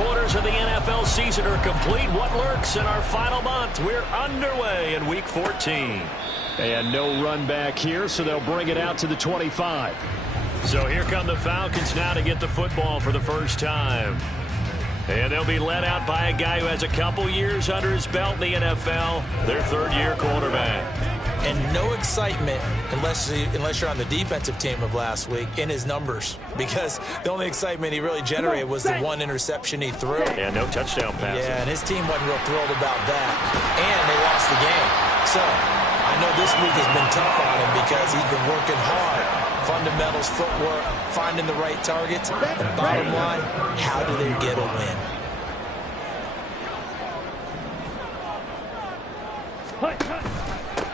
quarters of the NFL season are complete. What lurks in our final month? We're underway in Week 14. And no run back here, so they'll bring it out to the 25. So here come the Falcons now to get the football for the first time. And they'll be led out by a guy who has a couple years under his belt in the NFL, their third-year quarterback. And no excitement unless you're on the defensive team of last week in his numbers, because the only excitement he really generated was the one interception he threw. And no touchdown passes. Yeah, and his team wasn't real thrilled about that. And they lost the game. So I know this week has been tough on him because he's been working hard. Fundamentals, footwork, finding the right targets. The bottom line, how do they get a win?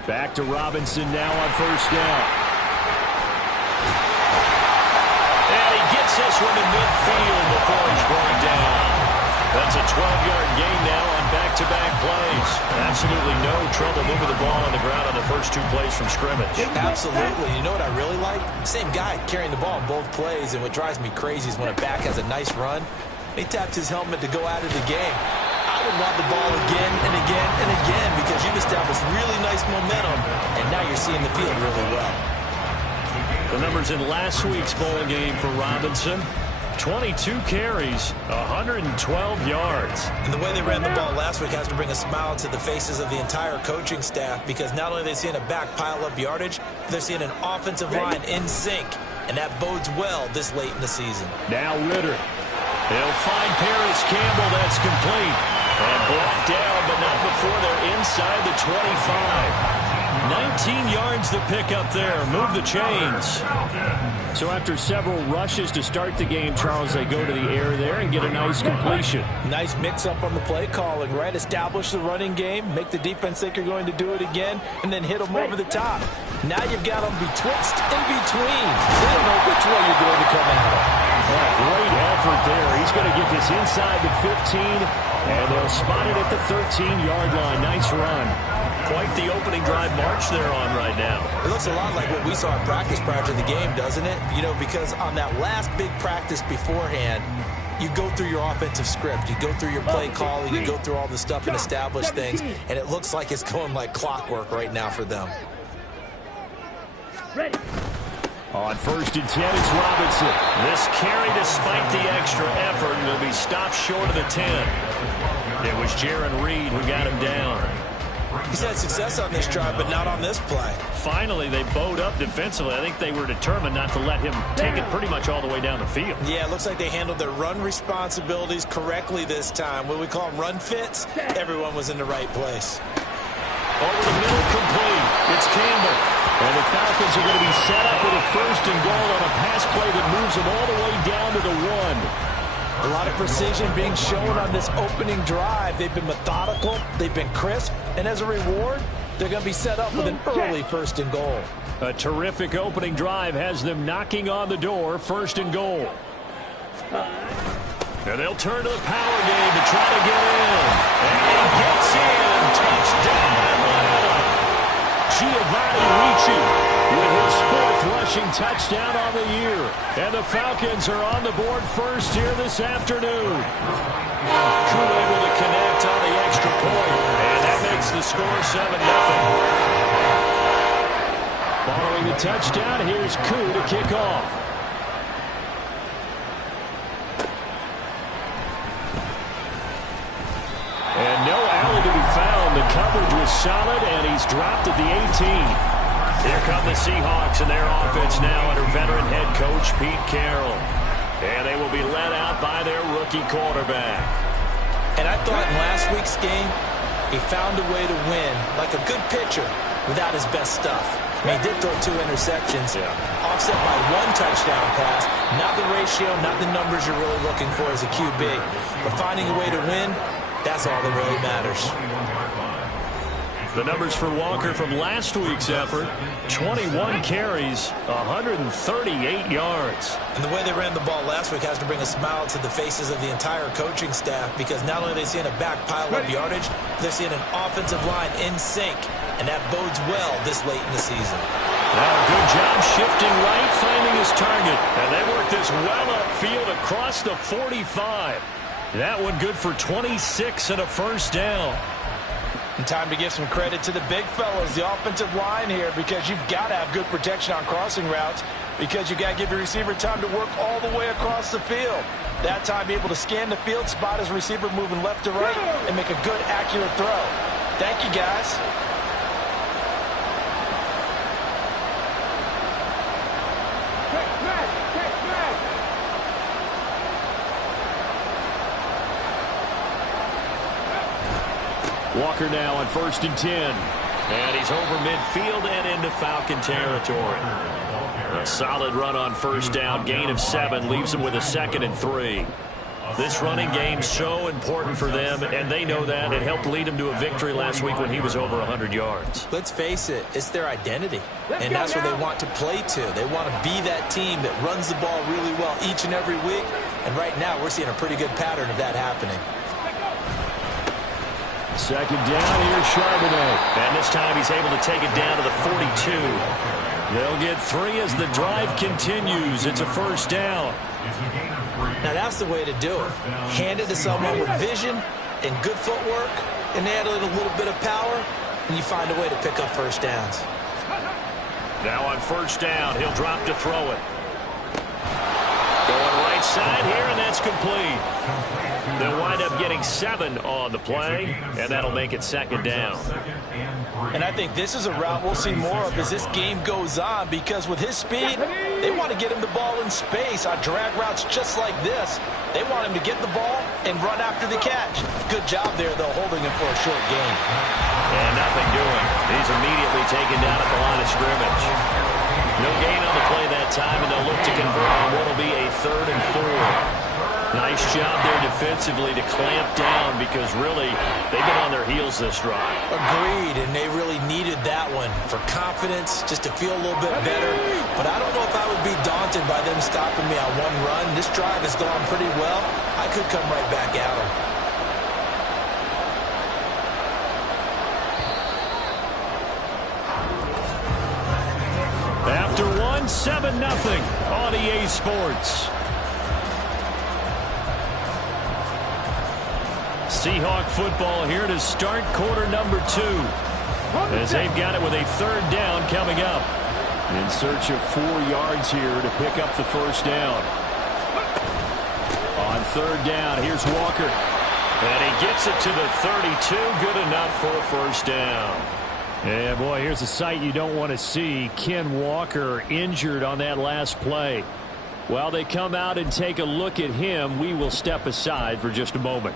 Back to Robinson now on first down. And he gets this one in midfield before he's brought down. That's a 12-yard gain now on back-to-back plays. Absolutely no trouble moving the ball on the ground on the first two plays from scrimmage. Absolutely. You know what I really like? Same guy carrying the ball in both plays, and what drives me crazy is when a back has a nice run, he taps his helmet to go out of the game. I would want the ball again and again and again because you've established really nice momentum, and now you're seeing the field really well. The numbers in last week's bowl game for Robinson: 22 carries, 112 yards. And the way they ran the ball last week has to bring a smile to the faces of the entire coaching staff, because not only are they seeing a back pile up yardage, they're seeing an offensive line in sync, and that bodes well this late in the season. Now Ritter. They'll find Paris Campbell. That's complete. And brought down, but not before they're inside the 25. 19 yards to pick up there. Move the chains. So after several rushes to start the game, Charles, they go to the air there and get a nice completion. Nice mix-up on the play calling, right? Establish the running game, make the defense think you're going to do it again, and then hit them over the top. Now you've got them betwixt and between. They don't know which way you're going to come out. Great effort there. He's going to get this inside the 15, and they'll spot it at the 13-yard line. Nice run. Quite the opening drive march they're on right now. It looks a lot like what we saw in practice prior to the game, doesn't it? You know, because on that last big practice beforehand, you go through your offensive script, you go through your play calling, you go through all the stuff and establish things, and it looks like it's going like clockwork right now for them. Ready. On first and 10, it's Robinson. This carry, despite the extra effort, will be stopped short of the 10. It was Jaron Reed who got him down. He's had success on this drive, but not on this play. Finally, they bowed up defensively. I think they were determined not to let him take it pretty much all the way down the field. Yeah, it looks like they handled their run responsibilities correctly this time. What we call them run fits, everyone was in the right place. Over the middle, complete. It's Campbell. And the Falcons are going to be set up with a first and goal on a pass play that moves them all the way down to the 1. A lot of precision being shown on this opening drive. They've been methodical, they've been crisp, and as a reward, they're going to be set up with an early first and goal. A terrific opening drive has them knocking on the door, first and goal. And they'll turn to the power game to try to get in. And he gets in. Touchdown. Giovanni Ricci with his 4th rushing touchdown on the year. And the Falcons are on the board first here this afternoon. Koo able to connect on the extra point. And that makes the score 7-0. Following the touchdown, here's Koo to kick off. And no alley to be found. The coverage was solid, and he's dropped at the 18. Here come the Seahawks and their offense now under veteran head coach Pete Carroll. And they will be led out by their rookie quarterback. And I thought in last week's game, he found a way to win, like a good pitcher, without his best stuff. I mean, he did throw 2 interceptions, offset by 1 touchdown pass. Not the ratio, not the numbers you're really looking for as a QB. But finding a way to win, that's all that really matters. The numbers for Walker from last week's effort: 21 carries, 138 yards. And the way they ran the ball last week has to bring a smile to the faces of the entire coaching staff, because not only are they seeing a back pile up yardage, they're seeing an offensive line in sync, and that bodes well this late in the season. Well, good job shifting right, finding his target. And they work this well upfield across the 45. That one good for 26 and a first down. And time to give some credit to the big fellas, the offensive line here, because you've got to have good protection on crossing routes, because you got to give your receiver time to work all the way across the field. That time, be able to scan the field, spot his receiver moving left to right, and make a good, accurate throw. Thank you, guys. Walker now on 1st and 10. And he's over midfield and into Falcon territory. A solid run on first down. Gain of 7 leaves him with a 2nd and 3. This running game's so important for them, and they know that. It helped lead him to a victory last week when he was over 100 yards. Let's face it, it's their identity, and that's where they want to play to. They want to be that team that runs the ball really well each and every week, and right now we're seeing a pretty good pattern of that happening. 2nd down, here's Charbonnet. And this time he's able to take it down to the 42. They'll get 3 as the drive continues. It's a first down. Now that's the way to do it. Hand it to someone with vision and good footwork, and add a little bit of power, and you find a way to pick up first downs. Now on first down, he'll drop to throw it. Going right side here, and that's complete. They'll wind up getting 7 on the play, and that'll make it 2nd down. And I think this is a route we'll see more of as this game goes on, because with his speed, they want to get him the ball in space on drag routes just like this. They want him to get the ball and run after the catch. Good job there, though, holding him for a short gain. And nothing doing. He's immediately taken down at the line of scrimmage. No gain on the play that time, and they'll look to convert on what will be a 3rd and 4. Nice job there defensively to clamp down, because really they've been on their heels this drive. Agreed, and they really needed that one for confidence, just to feel a little bit better. But I don't know if I would be daunted by them stopping me on one run. This drive has gone pretty well. I could come right back at them. After 1, 7-0 on EA Sports. Seahawk football here to start quarter number 2. As they've got it with a 3rd down coming up. In search of 4 yards here to pick up the first down. On 3rd down, here's Walker. And he gets it to the 32. Good enough for a first down. Yeah, boy, here's a sight you don't want to see. Ken Walker injured on that last play. While they come out and take a look at him, we will step aside for just a moment.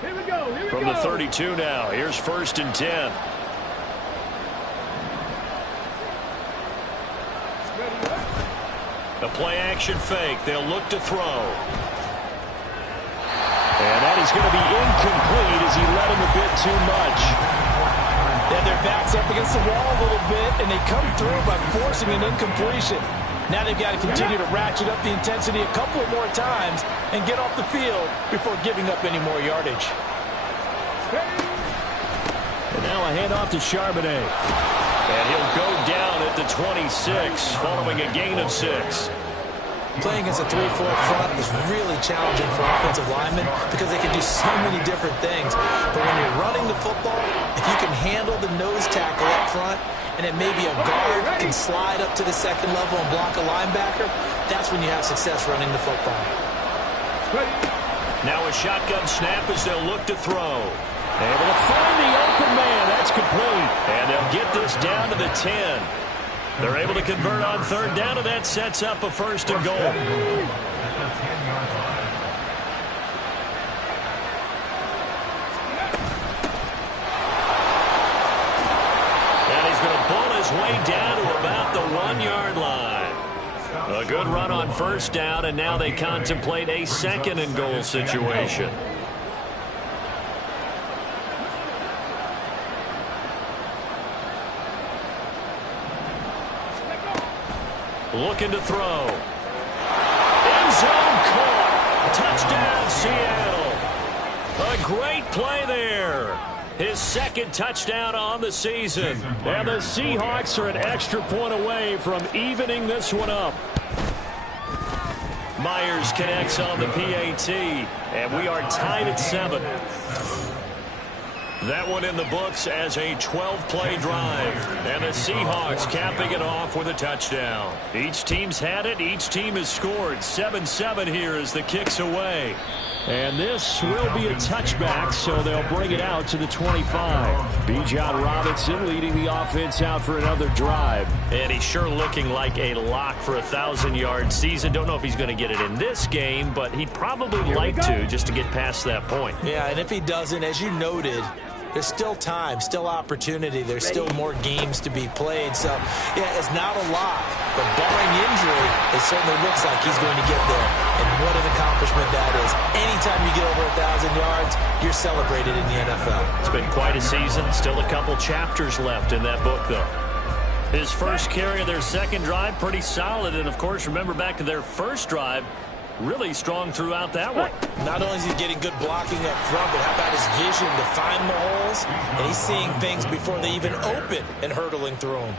Here we go. From the 32 now, here's 1st and 10. The play action fake. They'll look to throw. And that is going to be incomplete as he led him a bit too much. Then their backs up against the wall a little bit, and they come through by forcing an incompletion. Now they've got to continue to ratchet up the intensity a couple more times and get off the field before giving up any more yardage. And now a handoff to Charbonnet. And he'll go down at the 26 following a gain of 6. Playing against a 3-4 front is really challenging for offensive linemen because they can do so many different things. But when you're running the football, if you can handle the nose tackle up front, and then maybe a guard can slide up to the 2nd level and block a linebacker, that's when you have success running the football. Now a shotgun snap as they'll look to throw. Able to find the open man. That's complete. And they'll get this down to the 10. They're able to convert on 3rd down, and that sets up a 1st and goal. And he's going to bull his way down to about the 1-yard line. A good run on 1st down, and now they contemplate a 2nd and goal situation. Looking to throw. End zone caught. Touchdown, Seattle. A great play there. His 2nd touchdown on the season. And the Seahawks are an extra point away from evening this one up. Myers connects on the PAT, and we are tied at 7. That one in the books as a 12-play drive. And the Seahawks capping it off with a touchdown. Each team's had it. Each team has scored. 7-7 here as the kick's away. And this will be a touchback, so they'll bring it out to the 25. Bijan Robinson leading the offense out for another drive. And he's sure looking like a lock for a 1,000-yard season. Don't know if he's going to get it in this game, but he'd probably like to just to get past that point. Yeah, and if he doesn't, as you noted, there's still time, still opportunity. There's still more games to be played. So, yeah, it's not a lock. But barring injury, it certainly looks like he's going to get there. And what an accomplishment that is. Anytime you get over 1,000 yards, you're celebrated in the NFL. It's been quite a season. Still a couple chapters left in that book, though. His first carry of their second drive, pretty solid. And, of course, remember back to their first drive, really strong throughout that one. Not only is he getting good blocking up front, but how about his vision to find the holes? And he's seeing things before they even open and hurdling through them.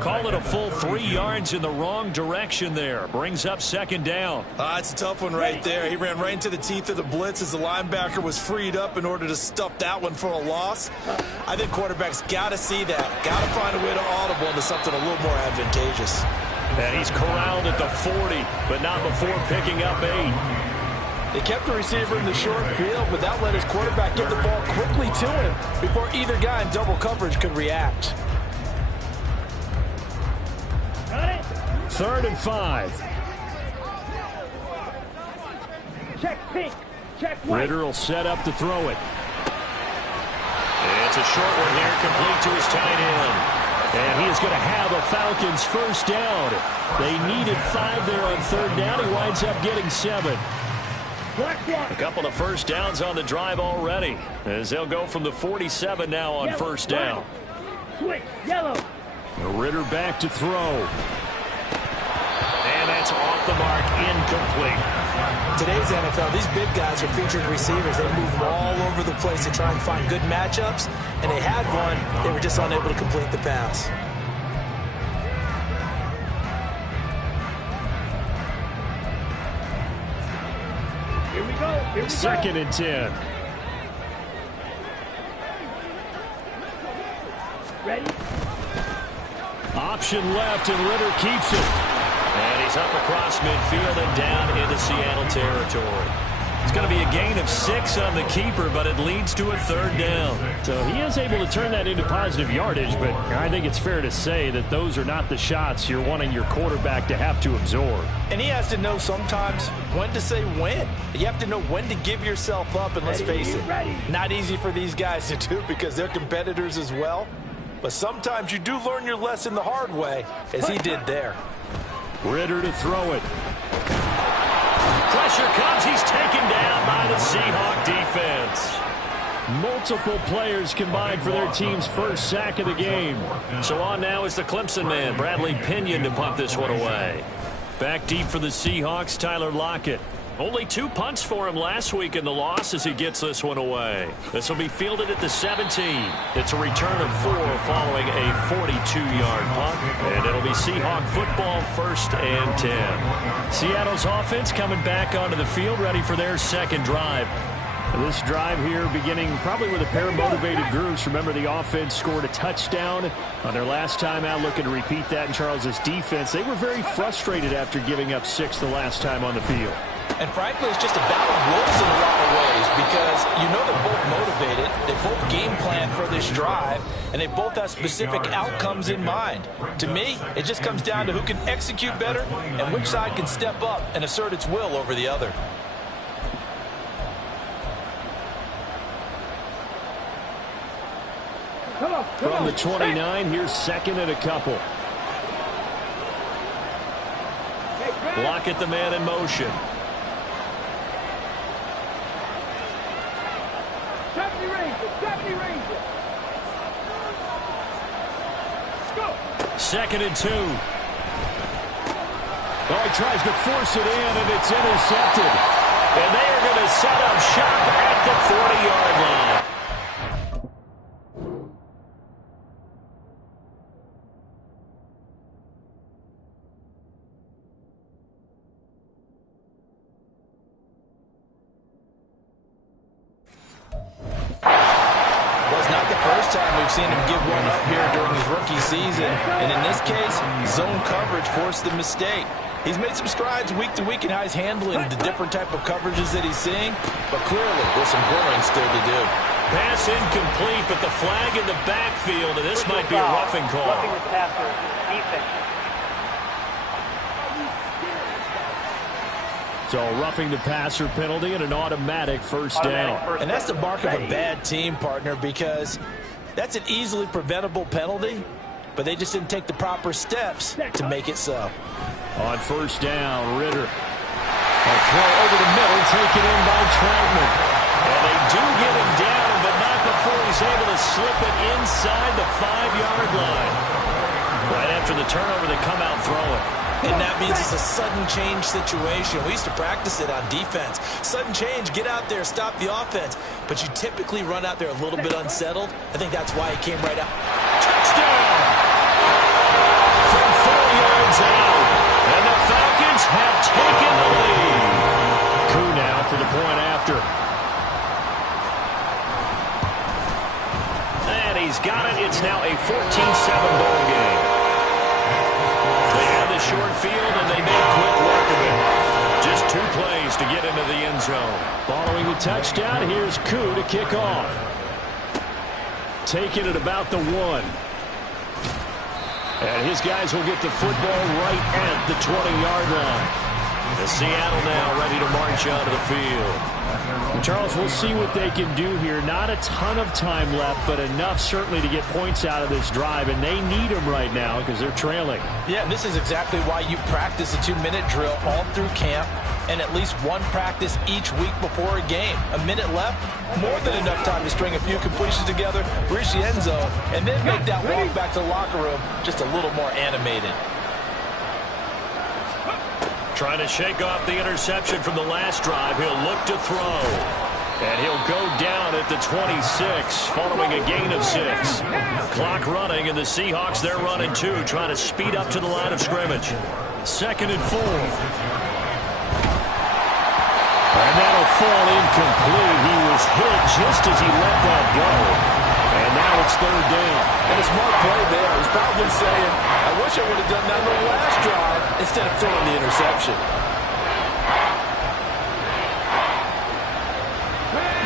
Call it a full 3 yards in the wrong direction there. Brings up second down. It's a tough one right there. He ran right into the teeth of the blitz as the linebacker was freed up in order to stuff that one for a loss. I think quarterbacks got to see that. Got to find a way to audible into something a little more advantageous. And he's corralled at the 40, but not before picking up 8. They kept the receiver in the short field, but that let his quarterback get the ball quickly to him before either guy in double coverage could react. 3rd and 5. Check pink. Check white. Ritter will set up to throw it. It's a short one here, complete to his tight end. And he is going to have a Falcons first down. They needed 5 there on 3rd down. He winds up getting 7. A couple of first downs on the drive already, as they'll go from the 47 now on first down. Switch, yellow. Ritter back to throw. And that's off the mark, incomplete. Today's NFL, these big guys are featured receivers. They move all over the place to try and find good matchups, and they had one. They were just unable to complete the pass. Here we go. Here we go. 2nd and 10. Ready? Option left, and Ritter keeps it. And he's up across midfield and down into Seattle territory. It's going to be a gain of 6 on the keeper, but it leads to a 3rd down. So he is able to turn that into positive yardage, but I think it's fair to say that those are not the shots you're wanting your quarterback to have to absorb. And he has to know sometimes when to say when. You have to know when to give yourself up, and let's face it, not easy for these guys to do because they're competitors as well. But sometimes you do learn your lesson the hard way, as he did there. Ritter to throw it. Pressure comes. He's taken down by the Seahawk defense. Multiple players combined for their team's first sack of the game. So on now is the Clemson man, Bradley Pinion, to punt this one away. Back deep for the Seahawks, Tyler Lockett. Only 2 punts for him last week in the loss as he gets this one away. This will be fielded at the 17. It's a return of 4 following a 42-yard punt. And it'll be Seahawk football, 1st and 10. Seattle's offense coming back onto the field, ready for their second drive. This drive here beginning probably with a pair of motivated groups. Remember, the offense scored a touchdown on their last time out, looking to repeat that in Charles's defense. They were very frustrated after giving up 6 the last time on the field. And frankly, it's just a battle of wills in a lot of ways because you know they're both motivated, they both game plan for this drive, and they both have specific outcomes in mind. To me, it just comes down to who can execute better and which side can step up and assert its will over the other. From the 29, here's 2nd and a couple. Lockett, the man in motion. 70 Ranger, 70 Ranger. Go. 2nd and 2. Oh, he tries to force it in, and it's intercepted. And they are going to set up shop at the 40-yard line. first time we've seen him give one up here during his rookie season. And in this case, zone coverage forced the mistake. He's made some strides week to week in how he's handling the different type of coverages that he's seeing, but clearly there's some growing still to do. Pass incomplete, but the flag in the backfield, and this might be a roughing call. Roughing the passer, defense. So roughing the passer penalty and an automatic first down. And that's the mark of a bad team, partner, because that's an easily preventable penalty, but they just didn't take the proper steps to make it so. On first down, Ritter. A throw over the middle, taken in by Troutman. And they do get him down, but not before he's able to slip it inside the 5-yard line. Right after the turnover, they come out throwing. And that means it's a sudden change situation. We used to practice it on defense. Sudden change, get out there, stop the offense. But you typically run out there a little bit unsettled. I think that's why he came right out. Touchdown! From 4 yards out. And the Falcons have taken the lead. Coup now for the point after. And he's got it. It's now a 14-7 ball game. They had the short field, and they made quick work of it. Just 2 plays to get into the end zone. Following the touchdown, here's Coup to kick off. Taking it about the 1. And his guys will get the football right at the 20-yard line. The Seattle now ready to march onto the field. Charles, we'll see what they can do here. Not a ton of time left, but enough certainly to get points out of this drive, and they need them right now because they're trailing. Yeah, and this is exactly why you practice a 2-minute drill all through camp and at least one practice each week before a game. A minute left, more than enough time to string a few completions together, reach the end zone, and then make that walk back to the locker room just a little more animated. Trying to shake off the interception from the last drive. He'll look to throw. And he'll go down at the 26, following a gain of 6. Clock running, and the Seahawks, they're running 2, trying to speed up to the line of scrimmage. 2nd and 4. And that'll fall incomplete. He was hit just as he let that go. And now it's 3rd down. And a smart play there. He's probably saying, I wish I would have done that on the last drive instead of throwing the interception.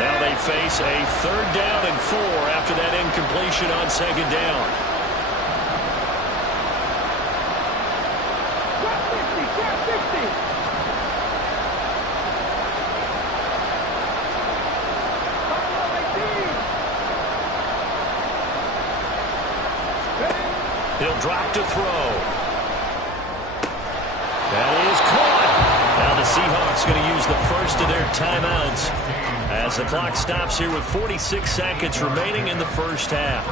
Now they face a 3rd down and 4 after that incompletion on 2nd down. He'll drop to throw. That is caught. Now the Seahawks going to use the first of their timeouts as the clock stops here with 46 seconds remaining in the first half.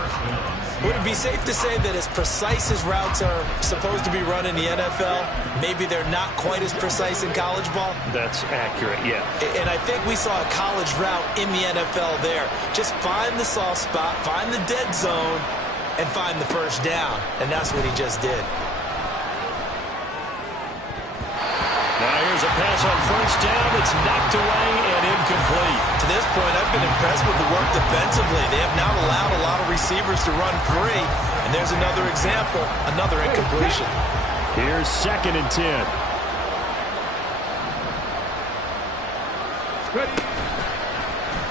Would it be safe to say that as precise as routes are supposed to be run in the NFL, maybe they're not quite as precise in college ball? That's accurate, yeah. And I think we saw a college route in the NFL there. Just find the soft spot, find the dead zone, and find the first down. And that's what he just did. Now here's a pass on first down. It's knocked away and incomplete. To this point, I've been impressed with the work defensively. They have not allowed a lot of receivers to run free. And there's another example, another incompletion. Here's 2nd and 10. Ready.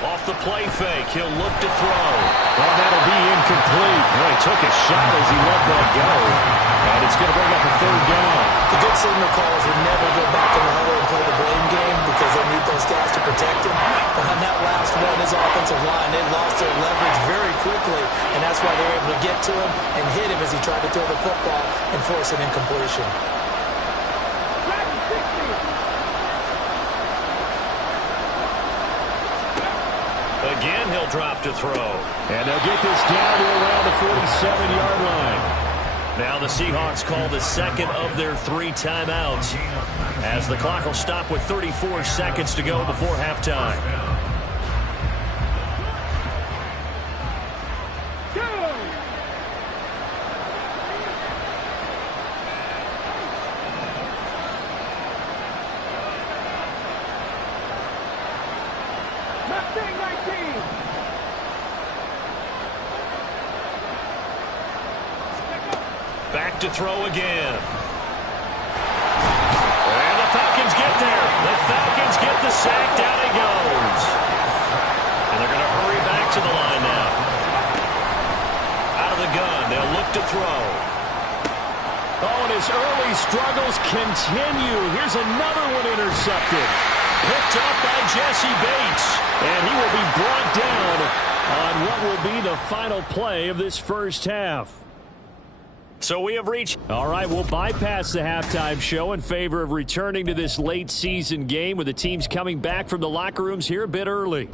Off the play fake, he'll look to throw. Well, that'll be incomplete. Well, he took a shot as he let that go. And it's going to bring up a 3rd down. The good signal callers would never go back in the huddle and play the blame game because they need those guys to protect him. But on that last one, his offensive line, they lost their leverage very quickly, and that's why they were able to get to him and hit him as he tried to throw the football and force an incompletion. Again, he'll drop to throw. And they'll get this down to around the 47-yard line. Now the Seahawks call the 2nd of their 3 timeouts as the clock will stop with 34 seconds to go before halftime. Back to throw again. And the Falcons get there. The Falcons get the sack. Down he goes. And they're going to hurry back to the line now. Out of the gun. They'll look to throw. Oh, and his early struggles continue. Here's another one intercepted. Picked up by Jesse Bates. And he will be brought down on what will be the final play of this first half. So we have reached. All right, we'll bypass the halftime show in favor of returning to this late season game with the teams coming back from the locker rooms here a bit early.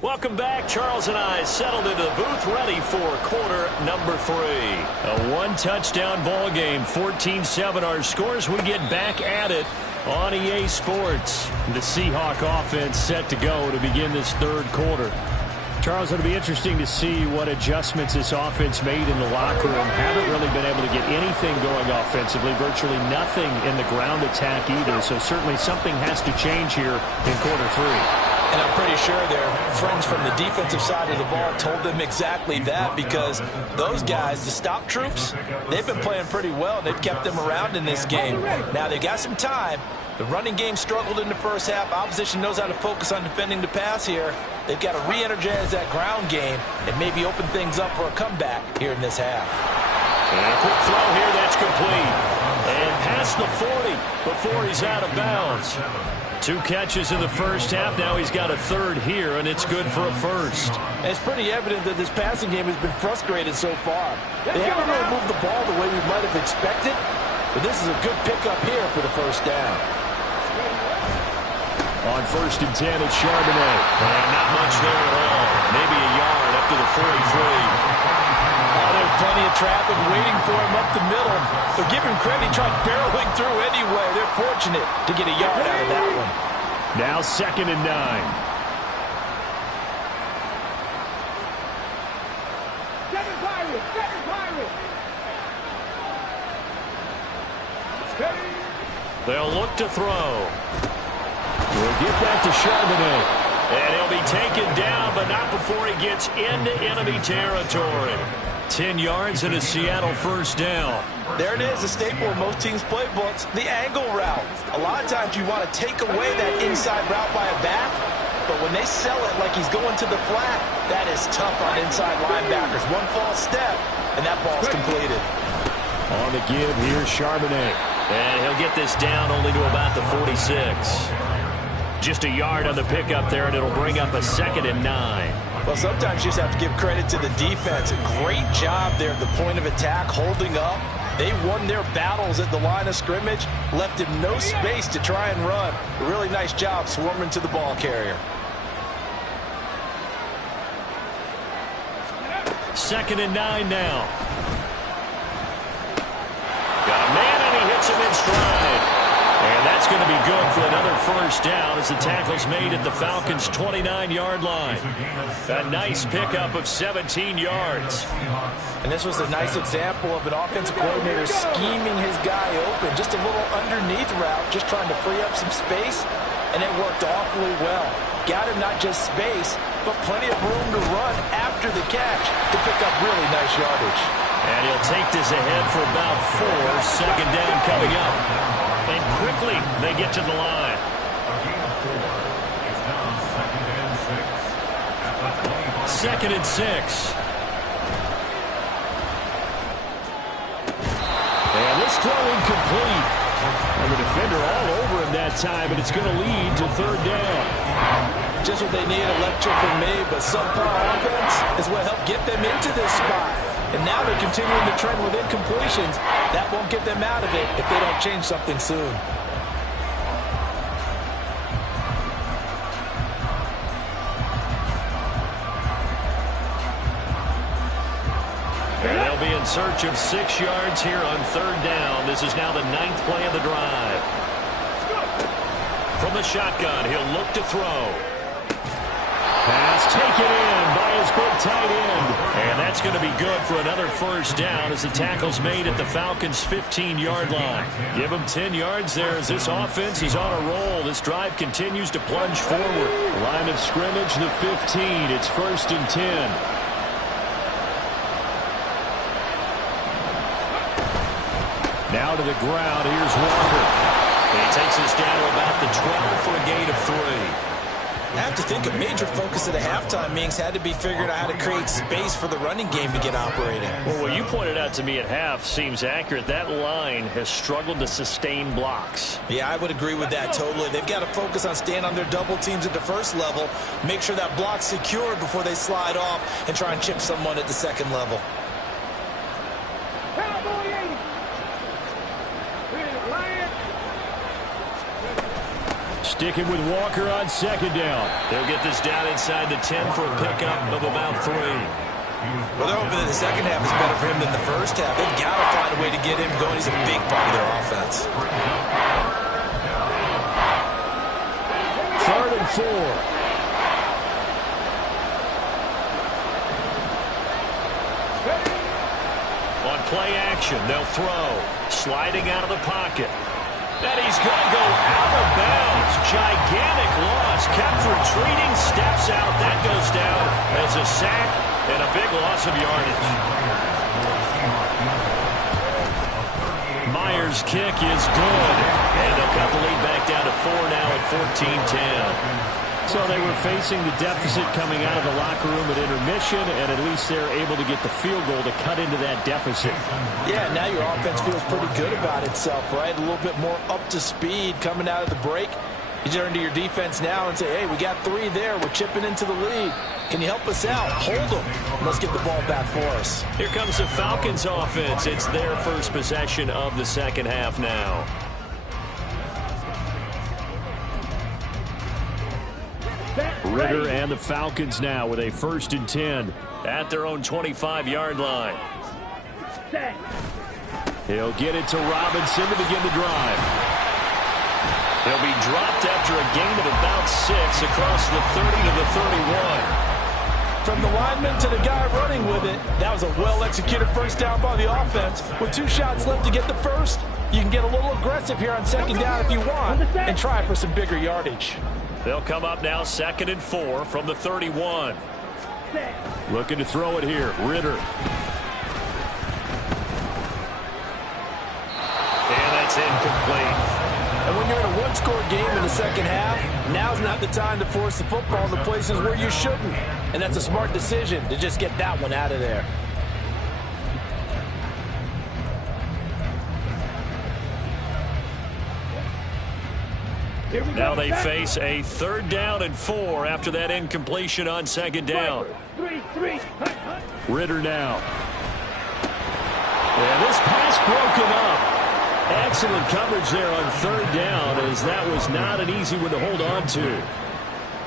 Welcome back. Charles and I settled into the booth ready for quarter number 3. A one-touchdown ball game, 14-7 our scores. We get back at it on EA Sports. The Seahawk offense set to go to begin this third quarter. Charles, it'll be interesting to see what adjustments this offense made in the locker room. Haven't really been able to get anything going offensively, virtually nothing in the ground attack either. So certainly something has to change here in quarter 3. And I'm pretty sure their friends from the defensive side of the ball told them exactly that, because those guys, the stop troops, they've been playing pretty well, and they've kept them around in this game. Now, they got some time. The running game struggled in the first half. Opposition knows how to focus on defending the pass here. They've got to re-energize that ground game and maybe open things up for a comeback here in this half. And a quick throw here, that's complete. And past the 40 before he's out of bounds. 2 catches in the first half. Now he's got a third here, and it's good for a first. And it's pretty evident that this passing game has been frustrated so far. They haven't really moved the ball the way we might have expected, but this is a good pickup here for the first down. On 1st and 10, it's Charbonnet. And not much there at all. Maybe a yard up to the 43. Oh, there's plenty of traffic waiting for him up the middle. But give him credit, he tried barreling through anyway. They're fortunate to get a yard out of that one. Now 2nd and 9. Seven Pirates! Seven Pirates! They'll look to throw. We'll get that to Charbonnet. And he'll be taken down, but not before he gets into enemy territory. 10 yards and a Seattle first down. There it is, a staple of most teams' playbooks, the angle route. A lot of times you want to take away that inside route by a back, but when they sell it like he's going to the flat, that is tough on inside linebackers. One false step, and that ball's completed. On the give, here's Charbonnet. And he'll get this down only to about the 46. Just a yard on the pickup there, and it'll bring up a 2nd and 9. Well, sometimes you just have to give credit to the defense. A great job there at the point of attack, holding up. They won their battles at the line of scrimmage, left him no space to try and run. A really nice job swarming to the ball carrier. 2nd and 9 now. Got a man, and he hits him in stride. And that's going to be good for another first down as the tackle's made at the Falcons' 29-yard line. A nice pickup of 17 yards. And this was a nice example of an offensive coordinator scheming his guy open. Just a little underneath route, just trying to free up some space, and it worked awfully well. Got him not just space, but plenty of room to run after the catch to pick up really nice yardage. And he'll take this ahead for about 4. 2nd down coming up. And quickly, they get to the line. Second and 6. And this throw incomplete. And the defender all over him that time, and it's going to lead to 3rd down. Just what they need, a lecture from me, but subpar offense is what helped get them into this spot. And now they're continuing the trend with incompletions. That won't get them out of it if they don't change something soon. And they'll be in search of 6 yards here on 3rd down. This is now the 9th play of the drive. From the shotgun, he'll look to throw. Pass taken in by his big tight end. And that's going to be good for another first down as the tackle's made at the Falcons' 15-yard line. Give them 10 yards there as this offense is on a roll. This drive continues to plunge forward. Line of scrimmage, the 15. It's 1st and 10. Now to the ground. Here's Walker. He takes us down to about the 12 for a gain of 3. I have to think a major focus at the halftime meetings had to be figuring out how to create space for the running game to get operating. Well, what you pointed out to me at half seems accurate. That line has struggled to sustain blocks. Yeah, I would agree with that totally. They've got to focus on staying on their double teams at the first level, make sure that block's secured before they slide off and try and chip someone at the second level. Sticking with Walker on 2nd down. They'll get this down inside the 10 for a pickup of about 3. Well, they're hoping that the second half is better for him than the first half. They've got to find a way to get him going. He's a big part of their offense. 3rd and 4. On play action, they'll throw. Sliding out of the pocket. And he's going to go out of bounds. Gigantic loss. Kept retreating, steps out. That goes down as a sack and a big loss of yardage. Myers' kick is good. And they'll cut the lead back down to 4 now at 14-10. So they were facing the deficit coming out of the locker room at intermission, and at least they're able to get the field goal to cut into that deficit. Yeah, now your offense feels pretty good about itself, right? A little bit more up to speed coming out of the break. You turn to your defense now and say, hey, we got 3 there. We're chipping into the lead. Can you help us out? Hold them. Let's get the ball back for us. Here comes the Falcons offense. It's their first possession of the second half now. Ritter and the Falcons now with a 1st and 10 at their own 25-yard line. He'll get it to Robinson to begin the drive. He'll be dropped after a gain of about 6 across the 30 to the 31. From the lineman to the guy running with it, that was a well-executed first down by the offense. With 2 shots left to get the first, you can get a little aggressive here on 2nd down if you want and try for some bigger yardage. They'll come up now 2nd and 4 from the 31. Looking to throw it here. Ritter. And that's incomplete. And when you're in a one-score game in the second half, now's not the time to force the football in the places where you shouldn't. And that's a smart decision to just get that one out of there. Now they face a 3rd down and 4 after that incompletion on 2nd down. Ritter now. And this pass broken up. Excellent coverage there on 3rd down, as that was not an easy one to hold on to.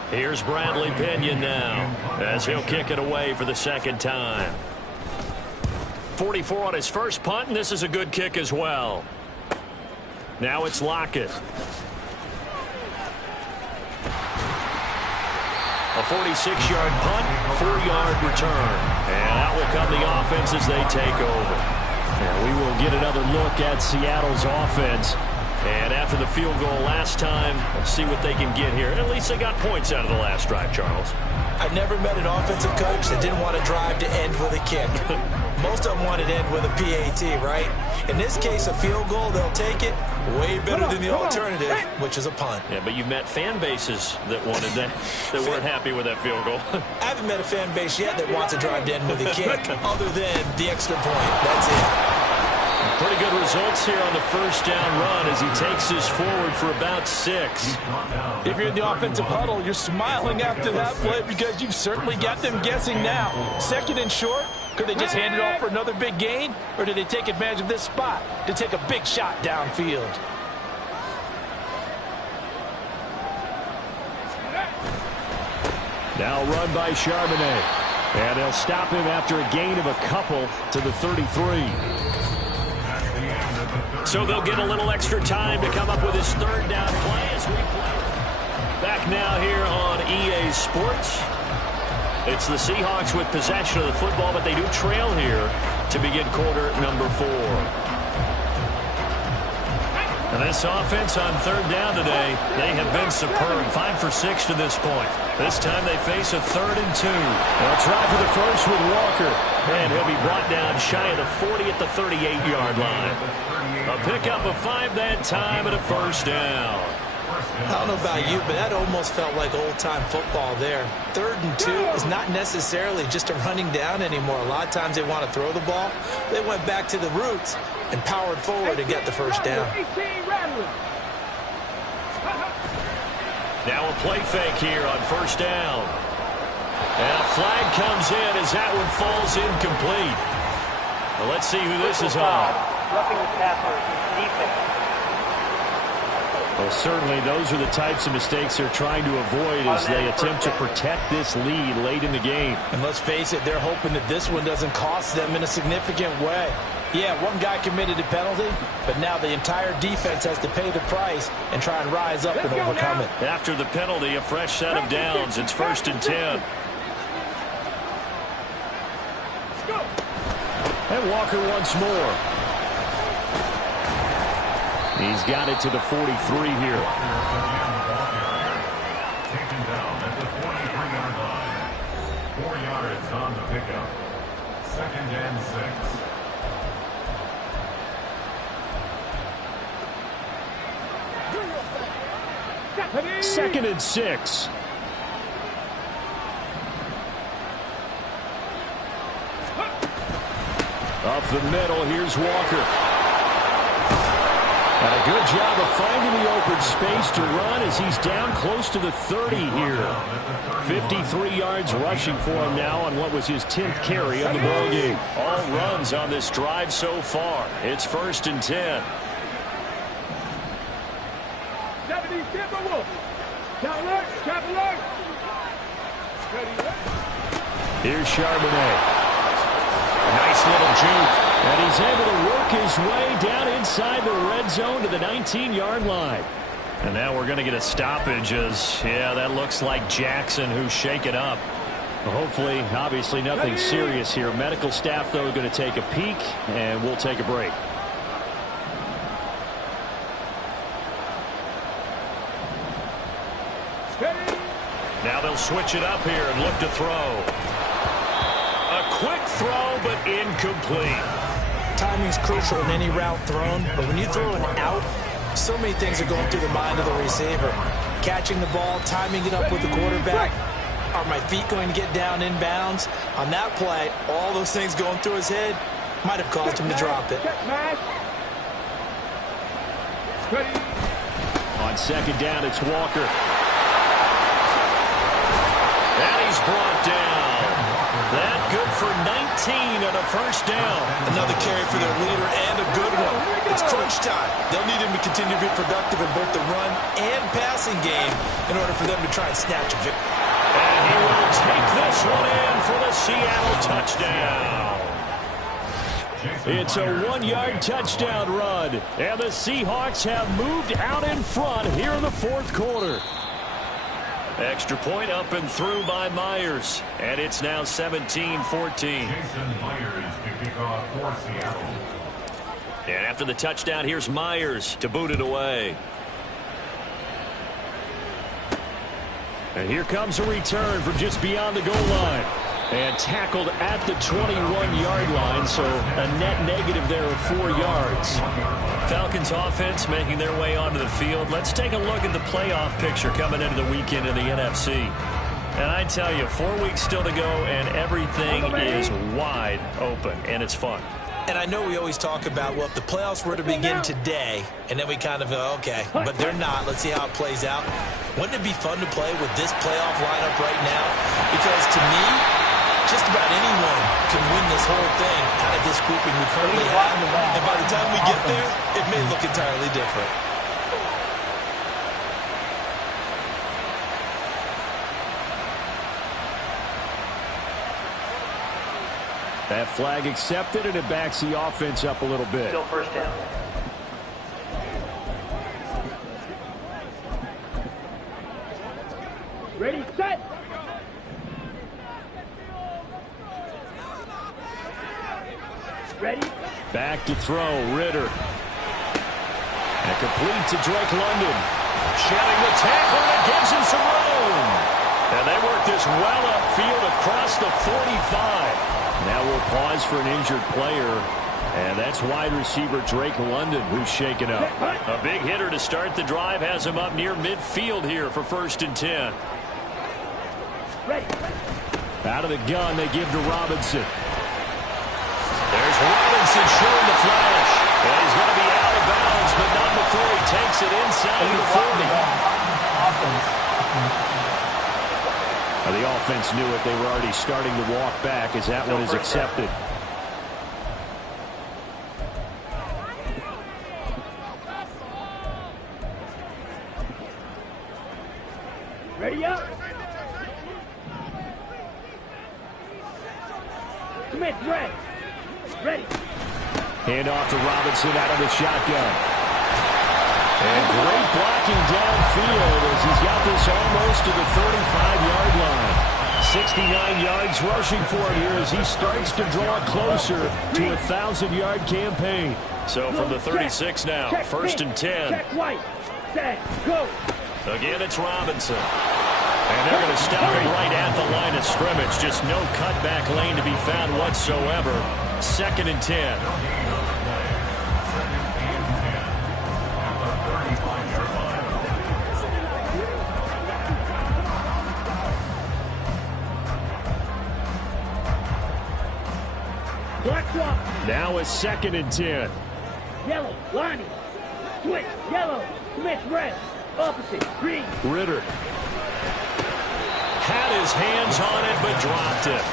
Here's Bradley Pinion now as he'll kick it away for the 2nd time. 44 on his first punt, and this is a good kick as well. Now it's Lockett. A 46-yard punt, 4-yard return. And out will come the offense as they take over. And we will get another look at Seattle's offense. And after the field goal last time, let's see what they can get here. At least they got points out of the last drive, Charles. I've never met an offensive coach that didn't want to drive to end with a kick. Most of them wanted to end with a PAT, right? In this case, a field goal, they'll take it. Way better than the alternative, which is a punt. Yeah, but you've met fan bases that wanted that, that weren't happy with that field goal. I haven't met a fan base yet that wants to drive to end with a kick, other than the extra point. That's it. Pretty good results here on the first down run as he takes this forward for about 6. If you're in the offensive huddle, you're smiling after that play because you've certainly got them guessing now. 2nd and short, could they just hand it off for another big gain? Or do they take advantage of this spot to take a big shot downfield? Now run by Charbonnet. And they'll stop him after a gain of a couple to the 33. So they'll get a little extra time to come up with his 3rd down play as we play. Back now here on EA Sports. It's the Seahawks with possession of the football, but they do trail here to begin quarter number 4. And this offense on third down today, they have been superb. 5 for 6 to this point. This time they face a 3rd and 2. They'll try for the first with Walker. And he'll be brought down shy of the 40 at the 38-yard line. A pickup of 5 that time and a first down. I don't know about you, but that almost felt like old-time football there. 3rd and 2 is not necessarily just a running down anymore. A lot of times they want to throw the ball. They went back to the roots and powered forward to get the first down. Now a play fake here on first down. And a flag comes in as that one falls incomplete. Well, let's see who this is on. Roughing the passer, defense. Well, certainly those are the types of mistakes they're trying to avoid as they attempt to protect this lead late in the game. And let's face it, they're hoping that this one doesn't cost them in a significant way. Yeah, one guy committed a penalty, but now the entire defense has to pay the price and try and rise up and overcome it. After the penalty, a fresh set of downs. It's 1st and 10. And Walker once more. He's got it to the 43 here. Taken down at the 43-yard line. 4 yards on the pickup. 2nd and 6. 2nd and 6. Up the middle, here's Walker. And a good job of finding the open space to run as he's down close to the 30 here. 53 yards rushing for him now on what was his 10th carry of the ball game. All runs on this drive so far. It's 1st and 10. Here's Charbonnet. Nice little juke. And he's able to work his way down inside the red zone to the 19-yard line. And now we're going to get a stoppage as, yeah, that looks like Jackson who's shaken up. Well, hopefully, obviously nothing serious here. Medical staff, though, going to take a peek, and we'll take a break. Now they'll switch it up here and look to throw. A quick throw, but incomplete. Timing's crucial in any route thrown, but when you throw an out, so many things are going through the mind of the receiver. Catching the ball, timing it up with the quarterback. Are my feet going to get down inbounds? On that play, all those things going through his head might have caused him to drop it. On 2nd down, it's Walker. And he's brought down. That good for 19 on a first down. Another carry for their leader and a good one. It's crunch time. They'll need him to continue to be productive in both the run and passing game in order for them to try and snatch a victory. And he will take this one in for the Seattle touchdown. It's a 1-yard touchdown run. And the Seahawks have moved out in front here in the 4th quarter. Extra point up and through by Myers. And it's now 17-14. Jason Myers to kick off for Seattle. And after the touchdown, here's Myers to boot it away. And here comes a return from just beyond the goal line. And tackled at the 21-yard line, so a net negative there of 4 yards. Falcons offense making their way onto the field. Let's take a look at the playoff picture coming into the weekend in the NFC. And I tell you, 4 weeks still to go, and everything is wide open, and it's fun. And I know we always talk about, well, if the playoffs were to begin today, and then we kind of go, okay, but they're not. Let's see how it plays out. Wouldn't it be fun to play with this playoff lineup right now? Because to me, just about anyone can win this whole thing out of this grouping we currently have. And by the time we get there, it may look entirely different. That flag accepted, and it backs the offense up a little bit. Still first down. Ready, set. Ready? Back to throw, Ritter. And complete to Drake London. Shedding the tackle, and it gives him some room. And they work this well upfield across the 45. Now we'll pause for an injured player. And that's wide receiver Drake London who's shaken up. A big hitter to start the drive has him up near midfield here for 1st and 10. Ready. Out of the gun, they give to Robinson. There's Robinson showing the flash. And he's going to be out of bounds, but not before he takes it inside the 40. The offense knew it. They were already starting to walk back as that one is accepted. Ready up. Smith, red. Ready. Hand off to Robinson out of the shotgun. And great blocking downfield as he's got this almost to the 35-yard line. 69 yards rushing for him here as he starts to draw closer to a 1,000-yard campaign. So from the 36 now, 1st and 10. Check white. Set. Go. Again, it's Robinson. And they're going to stop him right at the line of scrimmage. Just no cutback lane to be found whatsoever. 2nd and 10. Black swap. Now a 2nd and 10. Yellow. Lining. Switch. Yellow. Smith, red. Opposite. Green. Ritter. Had his hands on it, but dropped it.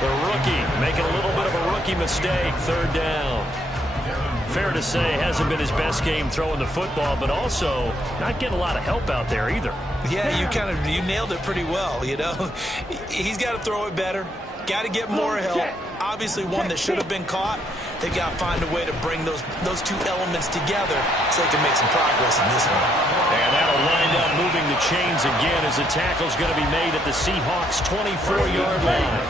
The rookie making a little bit of a rookie mistake. 3rd down. Fair to say, hasn't been his best game throwing the football, but also not getting a lot of help out there either. Yeah, you nailed it pretty well, you know. He's got to throw it better. Got to get more help. Obviously one that should have been caught. They got to find a way to bring those two elements together so they can make some progress in this one. And that'll wind up moving the chains again as the tackle's going to be made at the Seahawks' 24-yard line.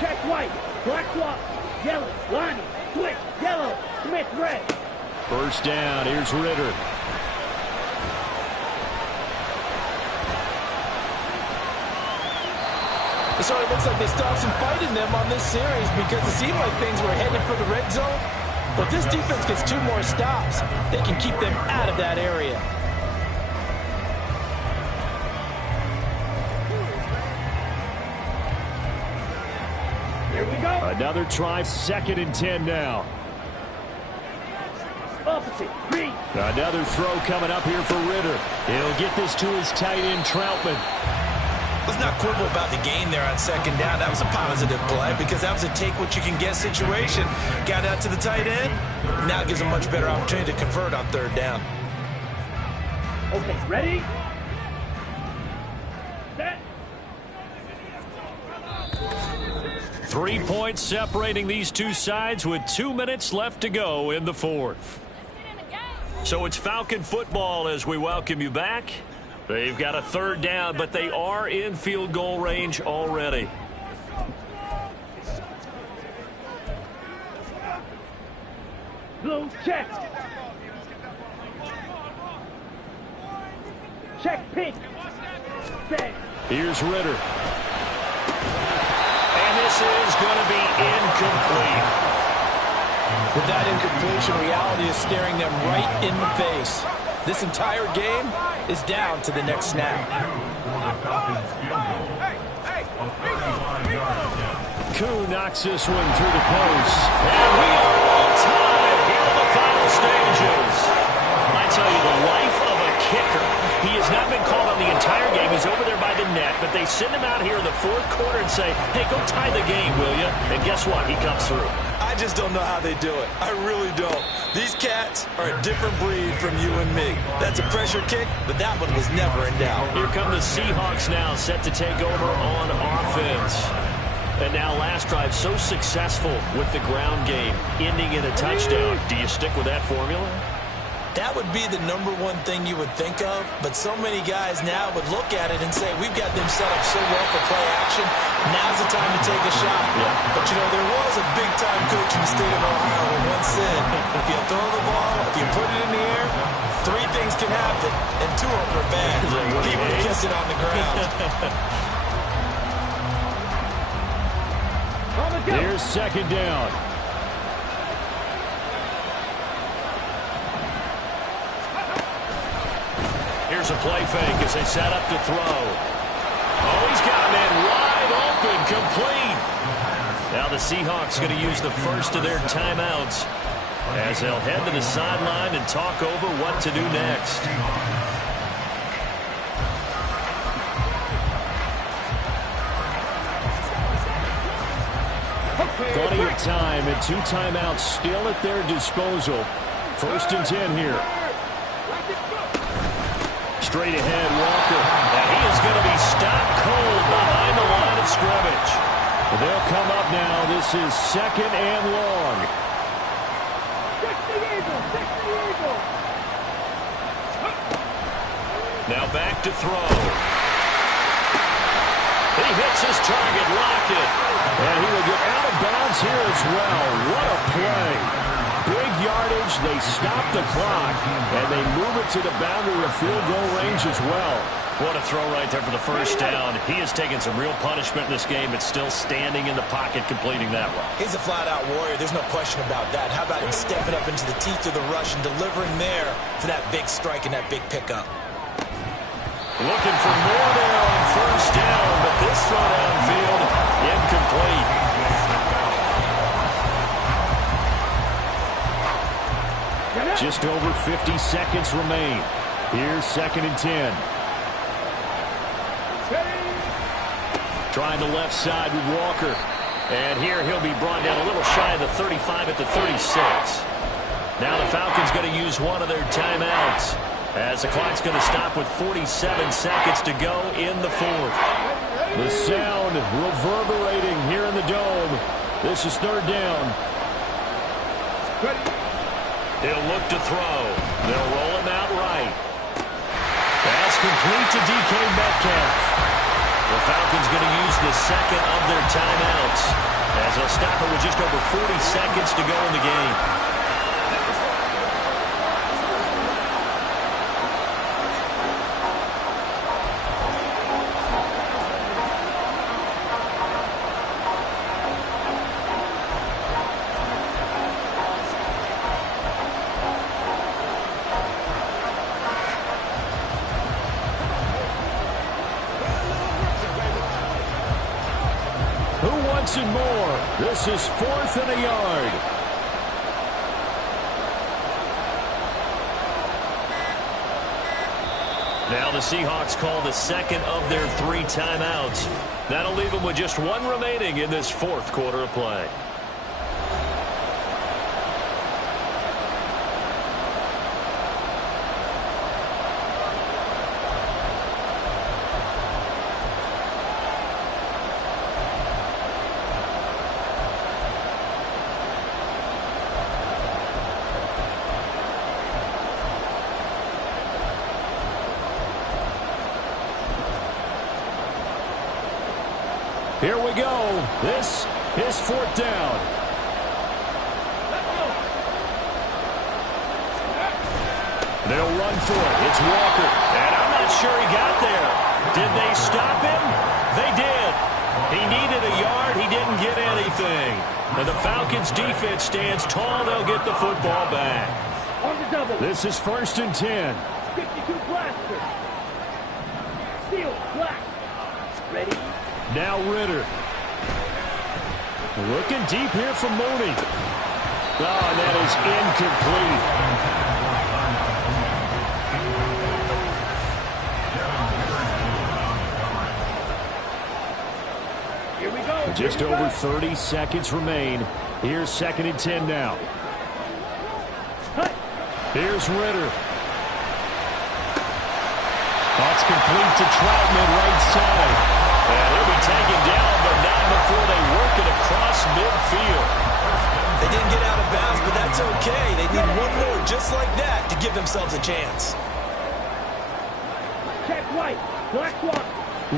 Check white. Black swap. Yellow. Lining. Switch. Yellow. Smith, red. 1st down. Here's Ritter. So it looks like they stopped some fight in them on this series because it seemed like things were headed for the red zone. But this defense gets 2 more stops. They can keep them out of that area. Here we go. Another try, 2nd and 10 now. Opposite. Green. Another throw coming up here for Ritter. He'll get this to his tight end, Troutman. Let's not quibble about the gain there on 2nd down. That was a positive play because that was a take-what-you-can-get situation. Got out to the tight end. Now it gives a much better opportunity to convert on 3rd down. Okay, ready? Set. 3 points separating these two sides with 2 minutes left to go in the 4th. So it's Falcon football as we welcome you back. They've got a 3rd down, but they are in field goal range already. Blue, check. Check pink. Set. Here's Ritter. And this is going to be incomplete. With that incompletion, reality is staring them right in the face. This entire game is down to the next snap. Koo knocks this one through the post. And we are on time here in the final stages. I tell you, the life of a kicker. He has not been called on the entire game. He's over there by the net, but they send him out here in the 4th quarter and say, hey, go tie the game, will you? And guess what? He comes through. I just don't know how they do it. I really don't. These cats are a different breed from you and me. That's a pressure kick, but that one was never in doubt. Here come the Seahawks now, set to take over on offense. And now last drive so successful with the ground game, ending in a touchdown. Do you stick with that formula? That would be the #1 thing you would think of, but so many guys now would look at it and say, we've got them set up so well for play action, now's the time to take a shot. Yeah. But, you know, there was a big-time coach in the state of Ohio who once said, if you throw the ball, if you put it in the air, 3 things can happen, and 2 of them are bad. He would have kept it on the ground. Here's second down. Here's a play fake as they set up to throw. Oh, he's got a man wide open, complete. Now the Seahawks going to use the first of their timeouts as they'll head to the sideline and talk over what to do next. Plenty of time and 2 timeouts still at their disposal. 1st and 10 here. Straight ahead, Walker. And he is going to be stopped cold behind the line of scrimmage. They'll come up now. This is 2nd and long. Now back to throw. He hits his target, Lockett. And he will get out of bounds here as well. What a play. Big yardage, they stop the clock, and they move it to the boundary of field goal range as well. What a throw right there for the first down. He has taken some real punishment in this game, but still standing in the pocket completing that one. He's a flat-out warrior. There's no question about that. How about him stepping up into the teeth of the rush and delivering there for that big strike and that big pickup? Looking for more there on first down, but this throw downfield, incomplete. Just over 50 seconds remain. Here's 2nd and 10. Trying the left side with Walker. And here he'll be brought down a little shy of the 35 at the 36. Now the Falcons going to use one of their timeouts as the clock's going to stop with 47 seconds to go in the 4th. The sound reverberating here in the dome. This is 3rd down. He'll look to throw. They'll roll him out right. Pass complete to DK Metcalf. The Falcons going to use the 2nd of their timeouts as they'll stop it with just over 40 seconds to go in the game. And more. This is 4th and a yard. Now the Seahawks call the 2nd of their 3 timeouts. That'll leave them with just 1 remaining in this 4th quarter of play. Here we go. This is 4th down. They'll run for it. It's Walker. And I'm not sure he got there. Did they stop him? They did. He needed a yard. He didn't get anything. And the Falcons defense stands tall. They'll get the football back. On the double. This is 1st and 10. 52 blaster. Steel, black. Ready? Now Ritter. Looking deep here for Mooney. Oh, and that is incomplete. Here we go. Just over 30 seconds remain. Here's 2nd and 10 now. Here's Ritter. That's complete to Troutman right side. And he'll be taken down, but not before they work it across midfield. They didn't get out of bounds, but that's okay. They need 1 more just like that to give themselves a chance. Check white. Black swap.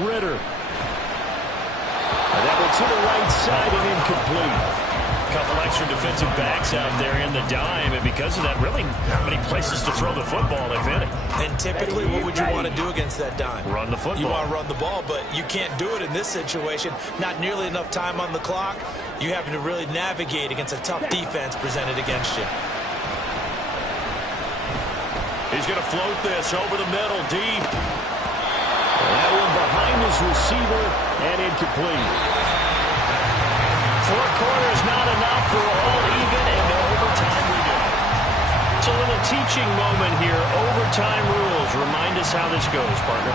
Ritter. And that one to the right side and incomplete. Couple extra defensive backs out there in the dime, and because of that, really not many places to throw the football, if any. And typically, what would you want to do against that dime? Run the football. You want to run the ball, but you can't do it in this situation. Not nearly enough time on the clock. You having to really navigate against a tough defense presented against you. He's going to float this over the middle, deep. That one behind his receiver and incomplete. 4 quarters not enough for all even, and no overtime we go. It's a little teaching moment here. Overtime rules. Remind us how this goes, partner.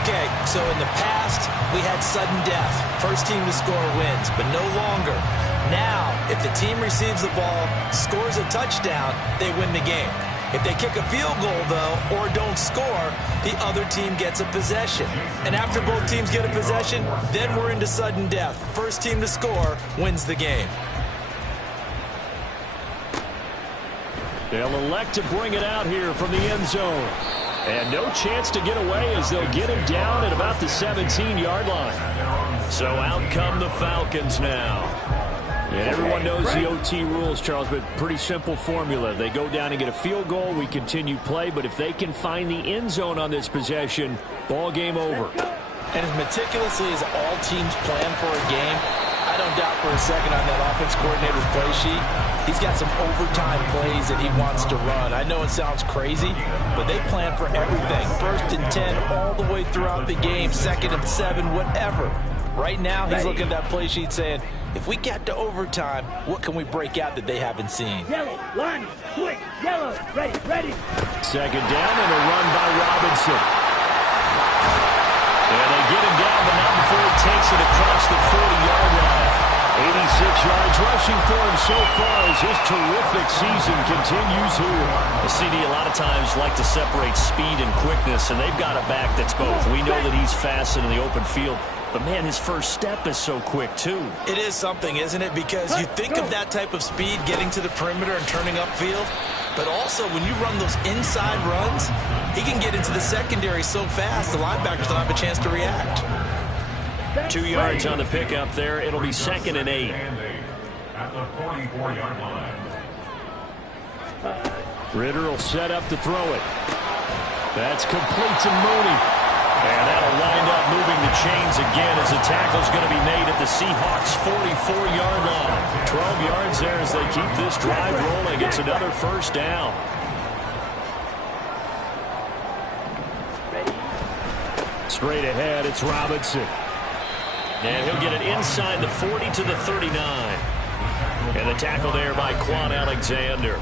Okay, so in the past, we had sudden death. First team to score wins, but no longer. Now, if the team receives the ball, scores a touchdown, they win the game. If they kick a field goal, though, or don't score, the other team gets a possession. And after both teams get a possession, then we're into sudden death. First team to score wins the game. They'll elect to bring it out here from the end zone. And no chance to get away as they'll get him down at about the 17-yard line. So out come the Falcons now. And everyone knows the OT rules, Charles, but pretty simple formula. They go down and get a field goal, we continue play, but if they can find the end zone on this possession, ball game over. And as meticulously as all teams plan for a game, I don't doubt for a second on that offense coordinator's play sheet, he's got some overtime plays that he wants to run. I know it sounds crazy, but they plan for everything. 1st and 10 all the way throughout the game, 2nd and 7, whatever. Right now, he's looking at that play sheet saying, if we get to overtime, what can we break out that they haven't seen? Yellow, line, quick, yellow, ready. 2nd down and a run by Robinson. And they get him down, but not before he takes it across the 40-yard line. 86 yards rushing for him so far as his terrific season continues here. The CD a lot of times like to separate speed and quickness, and they've got a back that's both. We know that he's fast in the open field, but, man, his first step is so quick, too. It is something, isn't it? Because you think of that type of speed getting to the perimeter and turning upfield, but also when you run those inside runs, he can get into the secondary so fast the linebackers don't have a chance to react. 2 yards on the pickup there. It'll be 2nd and 8. At the 44-yard line. Ritter will set up to throw it. That's complete to Mooney. And that'll wind up moving the chains again as the tackle's going to be made at the Seahawks' 44-yard line. 12 yards there as they keep this drive rolling. It's another 1st down. Straight ahead, it's Robinson. And he'll get it inside the 40 to the 39. And the tackle there by Quan Alexander.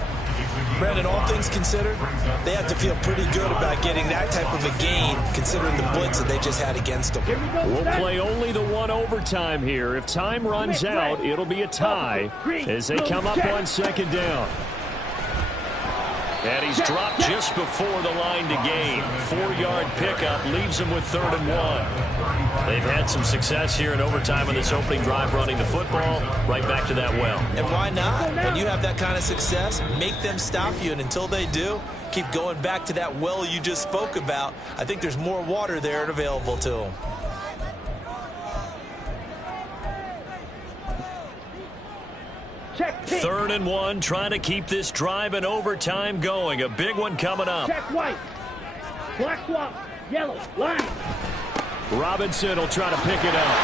Brandon, all things considered, they have to feel pretty good about getting that type of a gain considering the blitz that they just had against them. We'll play only the 1 overtime here. If time runs out, it'll be a tie as they come up on 2nd down. And he's dropped just before the line to gain. 4-yard pickup leaves him with 3rd and 1. They've had some success here in overtime on this opening drive running the football. Right back to that well. And why not? When you have that kind of success, make them stop you. And until they do, keep going back to that well you just spoke about. I think there's more water there and available to them. Check 3rd and 1, trying to keep this drive in overtime going. A big one coming up. Check white. Black swap. Yellow. Line. Robinson will try to pick it up.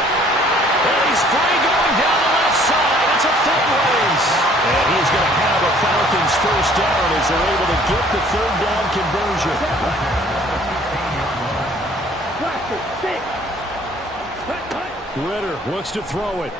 And he's free going down the left side. It's a foot race. And he's going to have a Falcons 1st down as they're able to get the 3rd down conversion. Blaster. 6. Ritter looks to throw it.